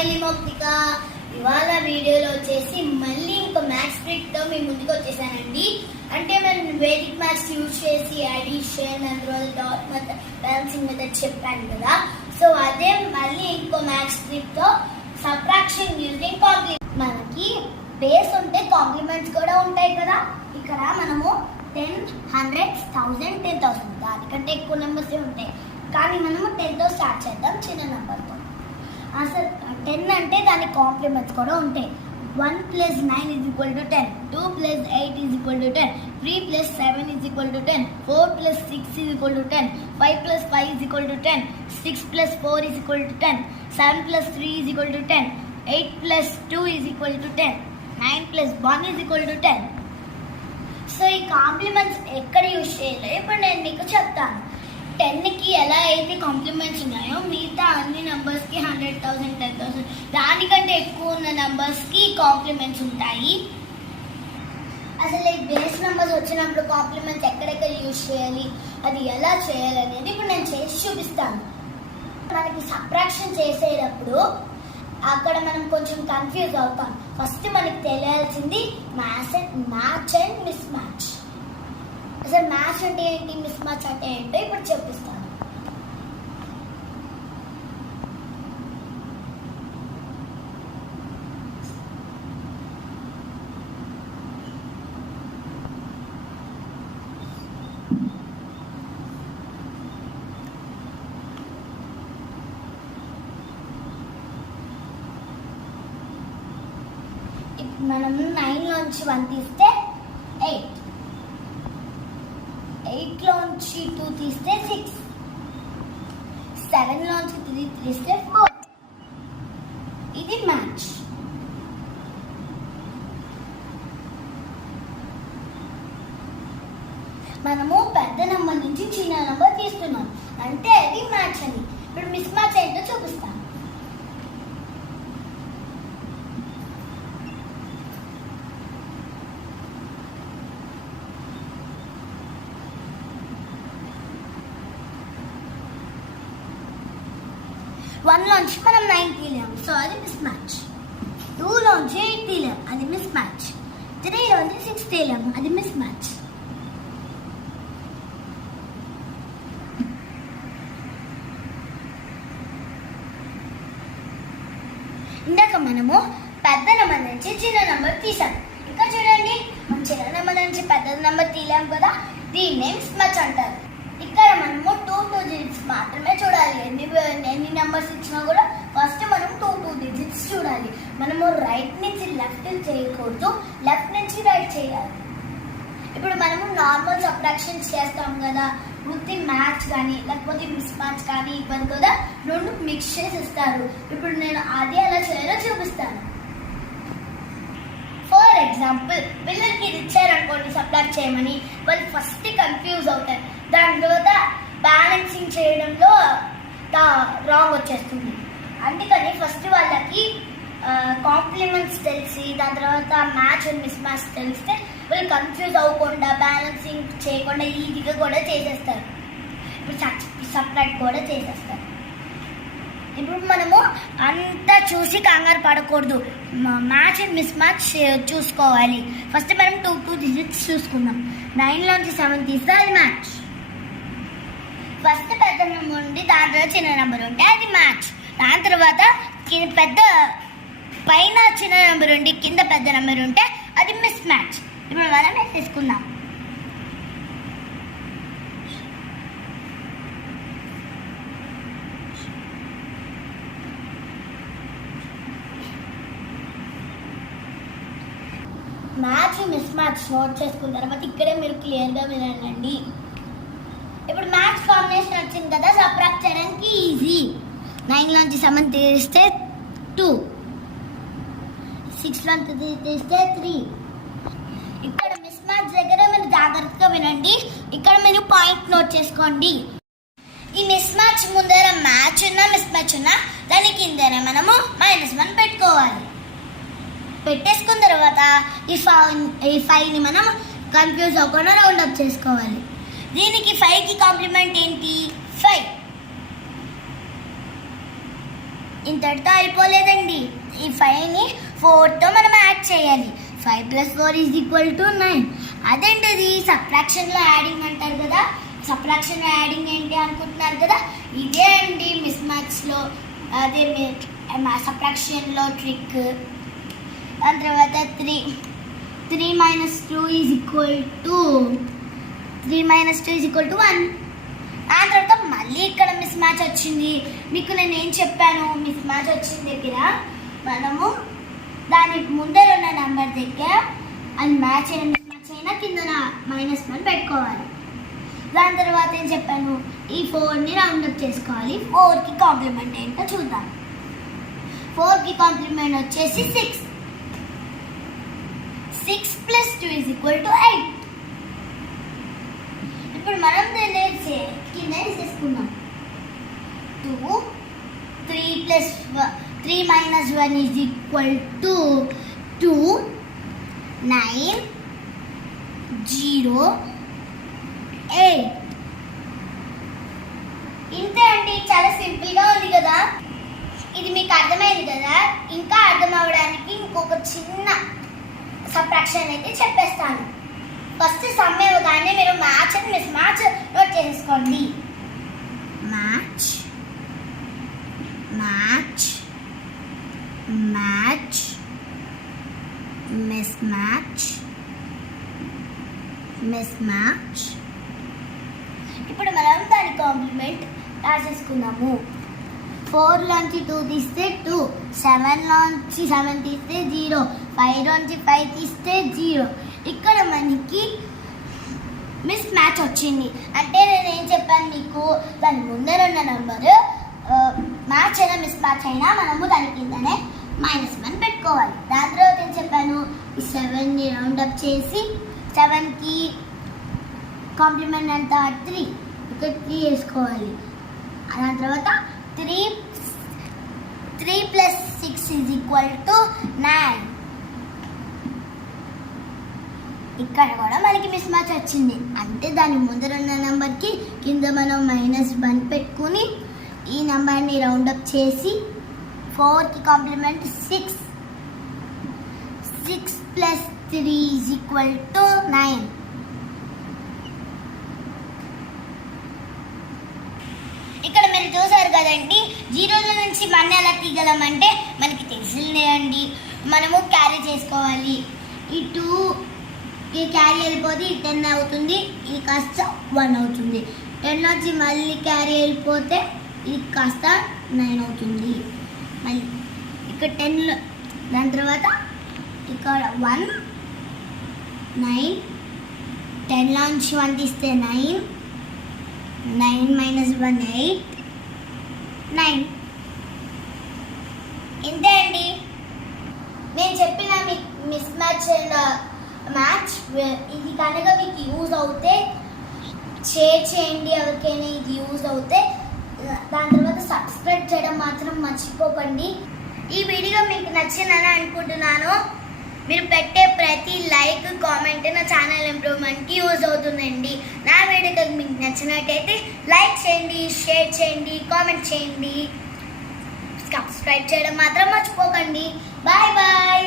Smiley Mouktika. ఇవాళ వీడియోలో వచ్చేసి మళ్ళీ ఇంకో మ్యాథ్స్ ట్రిక్తో మీ ముందుకు వచ్చేసానండి. అంటే మనం వేదిక్ మ్యాథ్స్ యూజ్ చేసి addition and dot method balancing method చెప్పాను కదా. సో అదే మళ్ళీ ఇంకో మ్యాథ్స్ ట్రిక్తో సబ్ట్రాక్షన్ యూజింగ్ కాంప్లిమెంట్స్. మనకి బేస్ ఉంటే కాంప్లిమెంట్స్ కూడా ఉంటాయి కదా. ఇక్కడ మనము 10, 100, 1000, 10,000 దానికంటే ఎక్కువ నెంబర్స్ ఉంటాయి. కానీ మనము 10తో స్టార్ట్ చేద్దాం, చిన్న నెంబర్తో. అసలు 10 అంటే దానికి కాంప్లిమెంట్స్ కూడా ఉంటాయి. 1 + 9 = 10, 2 + 8 = 10, 3 + 7 = 10, 4 + 6 = 10, 5 + 5 = 10, 6 + 4 = 10, 7 + 3 = 10, 8 + 2 = 10, 9 + 1 = 10. సో ఈ కాంప్లిమెంట్స్ ఎక్కడ యూజ్ చేయలేదు ఇప్పుడు నేను మీకు చెప్తాను. 10కి ఎలా అయితే కాంప్లిమెంట్స్ ఉన్నాయో మిగతా అన్ని నెంబర్స్కి 100,000, 10,000 దానికంటే ఎక్కువ ఉన్న నెంబర్స్కి కాంప్లిమెంట్స్ ఉంటాయి. అసలు ఈ బేస్ నెంబర్స్ వచ్చినప్పుడు కాంప్లిమెంట్స్ ఎక్కడెక్కడ యూజ్ చేయాలి, అది ఎలా చేయాలి అనేది ఇప్పుడు నేను చేసి చూపిస్తాను. మనకి సబ్ట్రాక్షన్ చేసేటప్పుడు అక్కడ మనం కొంచెం కన్ఫ్యూజ్ అవుతాం. ఫస్ట్ మనకి తెలియాల్సింది మ్యాచ్ అండ్ మిస్ మ్యాచ్. అసలు మ్యాచ్ అంటే ఏంటి, మిస్ మ్యాచ్ అంటే ఏంటో ఇప్పుడు చెప్పిస్తాను. మనం 9లోంచి 1 తీస్తే 8, 8లోంచి 2 తీస్తే 6, 7లోంచి 3 తీస్తే 4. ఇది మ్యాచ్. మనము పెద్ద నెంబర్ నుంచి చిన్న నెంబర్ తీస్తున్నాం అంటే అది మ్యాచ్ అని. ఇప్పుడు మిస్ మ్యాచ్ ఏంటో చూపిస్తాను. వన్లోంచి మనం 9 తీలేము, సో అది మిస్ మ్యాచ్. 2లోంచి 8 తీలేము, అది మిస్ మ్యాచ్. 3లోంచి 6 తీలేము, అది మిస్ మ్యాచ్. ఇందాక మనము పెద్ద నెంబర్ నుంచి చిన్న నెంబర్ తీసాం. ఇంకా చూడండి, మనం చిన్న నెంబర్ నుంచి పెద్ద నెంబర్ తీలేము కదా, దీన్నే మిస్ మ్యాచ్ అంటారు. ఇక్కడ మనము 2 డిజిట్స్ మాత్రమే చూడాలి. ఎన్ని నెంబర్స్ ఇచ్చినా కూడా ఫస్ట్ మనం 2 డిజిట్స్ చూడాలి. మనము రైట్ నుంచి లెఫ్ట్ చేయకూడదు, లెఫ్ట్ నుంచి రైట్ చేయాలి. ఇప్పుడు మనము నార్మల్ సబ్ట్రాక్షన్స్ చేస్తాం కదా, పూర్తి మ్యాచ్ కానీ లేకపోతే మిస్ మ్యాచ్ కానీ ఇవ్వదు కదా, 2 మిక్స్ చేసి ఇస్తారు. ఇప్పుడు నేను అది ఎలా చేయాలో చూపిస్తాను. ఫర్ ఎగ్జాంపుల్, పిల్లలకి ఇది ఇచ్చారనుకోండి సబ్ట్రాక్ట్ చేయమని, వాళ్ళు ఫస్ట్ కన్ఫ్యూజ్ అవుతారు. దాని తర్వాత బ్యాలెన్సింగ్ చేయడంలో రాంగ్ వచ్చేస్తుంది. అందుకని ఫస్ట్ వాళ్ళకి కాంప్లిమెంట్స్ తెలిసి దాని తర్వాత మ్యాచ్ అండ్ మిస్ మ్యాచ్ తెలిస్తే వాళ్ళు కన్ఫ్యూజ్ అవ్వకుండా బ్యాలెన్సింగ్ చేయకుండా ఈజీగా కూడా చేసేస్తారు. ఇప్పుడు సబ్ట్రాక్ట్ కూడా చేసేస్తారు. ఇప్పుడు మనము అంతా చూసి కంగారు పడకూడదు, మ్యాచ్ అండ్ మిస్ మ్యాచ్ చూసుకోవాలి. ఫస్ట్ మనం 2 డిజిట్స్ చూసుకుందాం. 9లోంచి 7 తీస్తే అది మ్యాచ్. ఫస్ట్ పెద్ద నెంబర్ ఉండి దాని తర్వాత చిన్న నెంబర్ ఉంటే అది మ్యాచ్. దాని తర్వాత పెద్ద పైన చిన్న నెంబర్ ఉండి కింద పెద్ద నెంబర్ ఉంటే అది మిస్ మ్యాచ్. ఇప్పుడు మనం తీసుకుందాం. మ్యాచ్ మిస్ మ్యాచ్ నోట్ చేసుకున్న తర్వాత ఇక్కడే మీరు క్లియర్గా వినండి. ఇప్పుడు మ్యాచ్ కాంబినేషన్ వచ్చింది కదా, సబ్ట్రాక్ట్ చేయడానికి ఈజీ. 9లోంచి 7 తీస్తే 2, 6లోంచి తీస్తే 3. ఇక్కడ మిస్ మ్యాచ్ దగ్గర మీరు జాగ్రత్తగా వినండి. ఇక్కడ మీరు పాయింట్ నోట్ చేసుకోండి. ఈ మిస్ మ్యాచ్ ముందర మ్యాచ్ ఉన్నా మిస్ మ్యాచ్ ఉన్నా దాని కిందనే మనము -1 పెట్టుకోవాలి. పెట్టేసుకున్న తర్వాత ఈ 5ని మనం కన్ఫ్యూజ్ అవ్వకుండా రౌండ్ అప్ చేసుకోవాలి. దీనికి 5కి కాంప్లిమెంట్ ఏంటి, 5. ఇంతటితో అయిపోలేదండి. ఈ 5ని 4తో మనం యాడ్ చేయాలి. 5 + 4 = 9. అదేంటిది సబ్ట్రాక్షన్లో యాడింగ్ అంటారు కదా. సబ్ట్రాక్షన్లో యాడింగ్ ఏంటి అనుకుంటున్నారు కదా. ఇదే అండి మిస్ మ్యాచ్లో అదే సబ్ట్రాక్షన్లో ట్రిక్. దాని తర్వాత 3 - 2 = 1. ఆ తర్వాత మళ్ళీ ఇక్కడ మిస్ మ్యాచ్ వచ్చింది. మీకు నేను ఏం చెప్పాను, మిస్ మ్యాచ్ వచ్చిన దగ్గర మనము దాని ముందర ఉన్న నెంబర్ దగ్గర అది మ్యాచ్ అయిన మిస్ మ్యాచ్ అయినా కింద -1 పెట్టుకోవాలి. దాని తర్వాత ఏం చెప్పాను, ఈ 4ని రౌండప్ చేసుకోవాలి. 4కి కాంప్లిమెంట్ ఏంటో చూద్దాం. 4కి కాంప్లిమెంట్ వచ్చేసి 6. 6 + 2 = 8. ఇప్పుడు మనం దీన్ని కింద తీసుకుందాం. 2 3 - 1 = 2. 9 0 8. ఇంతే అండి, చాలా సింపుల్గా ఉంది కదా. ఇది మీకు అర్థమైంది కదా. ఇంకా అర్థం అవ్వడానికి ఇంకొక చిన్న సబ్ట్రాక్షన్ అయితే చెప్పేస్తాను. ఫస్ట్ సమ్ ఇవ్వగానే మీరు match and miss match note చేసుకోండి. Match match match miss match miss match. ఇప్పుడు మనం దాని కాంప్లిమెంట్ రాసేసుకుందాము. 4లోంచి 2 తీస్తే 2, 7లోంచి 7 తీస్తే 0, 5లోంచి 5 తీస్తే 0. ఇక్కడ మనకి మిస్ మ్యాచ్ వచ్చింది. అంటే నేను ఏం చెప్పాను మీకు, దాని ముందర ఉన్న నెంబరు మ్యాచ్ అయినా మిస్ మ్యాచ్ అయినా మనము దాని కిందనే -1 పెట్టుకోవాలి. దాని తర్వాత ఏం చెప్పాను, ఈ 7ని రౌండప్ చేసి 7కి కాంప్లిమెంట్ అంతా 3, ఇక్కడ 3 వేసుకోవాలి. దాని తర్వాత 3 + 6 = 9. ఇక్కడ కూడా మనకి మిస్ మ్యాచ్ వచ్చింది. అంటే దాని ముందర ఉన్న నెంబర్కి కింద మనం -1 పెట్టుకుని ఈ నెంబర్ని రౌండప్ చేసి 4కి కాంప్లిమెంట్ 6. 6 + 3 = 9. ఇక్కడ మీరు చూసారు కదండి, 0 నుంచి 1 ఎలా తీయగలమంటే మనకి తెలిసిందే అండి. మనము క్యారీ చేసుకోవాలి. ఈ 2కి క్యారీ వెళ్ళిపోతే 10 అవుతుంది, ఇది కాస్త 1 అవుతుంది. 10 నుంచి మళ్ళీ క్యారీ వెళ్ళిపోతే ఇది కాస్త 9 అవుతుంది. మళ్ళీ ఇక్కడ 10, దాని తర్వాత ఇక్కడ 1 9, 10లోంచి 1 తీస్తే 9, 9 - 1 8, 9. ఇంతే అండి. నేను చెప్పిన మిస్ మ్యాచ్ అండ్ మ్యాచ్ ఇది కనుక మీకు యూజ్ అవుతే షేర్ చేయండి. ఎవరికైనా ఇది యూజ్ అవుతే దాని తర్వాత సబ్స్క్రైబ్ చేయడం మాత్రం మర్చిపోకండి. ఈ వీడియో మీకు నచ్చిందని అనుకుంటున్నాను. మీరు పెట్టే ప్రతి లైక్ కామెంట్ నా ఛానల్ ఇంప్రూవ్మెంట్కి యూజ్ అవుతుందండి. నా వీడియో మీకు నచ్చినట్టయితే లైక్ చేయండి, షేర్ చేయండి, కామెంట్ చేయండి, సబ్స్క్రైబ్ చేయడం మాత్రం మర్చిపోకండి. Bye bye.